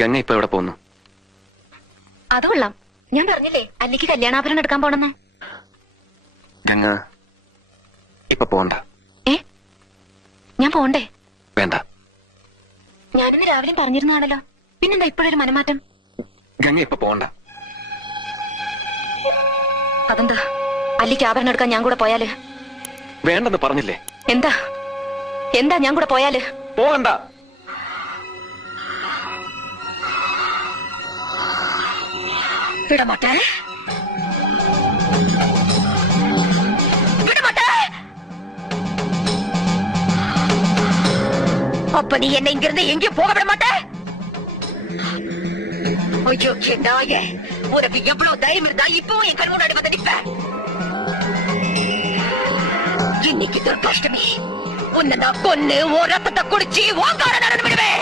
ഗംഗ ഇപ്പൊ എവിടെ പോകുന്നു? അത് കൊള്ളാം. ഞാൻ പറഞ്ഞില്ലേ അല്ലിക്ക് കല്യാണാഭരണം എടുക്കാൻ പോണെന്ന്. ഗംഗ ഇപ്പൊ പോണ്ട. ഞാൻ പോണ്ടേ? വേണ്ട. ഞാനിന്ന് രാവിലെ പറഞ്ഞിരുന്നാണല്ലോ, പിന്നെന്താ ഇപ്പോഴൊരു മനമാറ്റം? ഗംഗ ഇപ്പൊ പോണ്ട. അതെന്താ? അല്ലിക്ക് ആഭരണം എടുക്കാൻ ഞാൻ കൂടെ പോയാല്? വേണ്ടെന്ന് പറഞ്ഞില്ലേ? എന്താ എന്താ ഞാൻ കൂടെ പോയാല്? പോകണ്ട. വിടമാട്ടെ, വിടമാട്ടെ. அப்ப நீ என்ன இங்கிருந்து எங்கேயும் போக விட மாட்டே? ஐயோ நாயே, உனக்கு எவ்வளவு தைரியம் இருந்தா இப்பவும் என் கண் முன்னாடி வந்து நிப்ப? இன்னைக்கு துர்காஷ்டமி, உன்னை நான் கொன்னு ஓ ரத்தத்தை குடிச்சு ஓங்கார நடந்து விடுவேன்.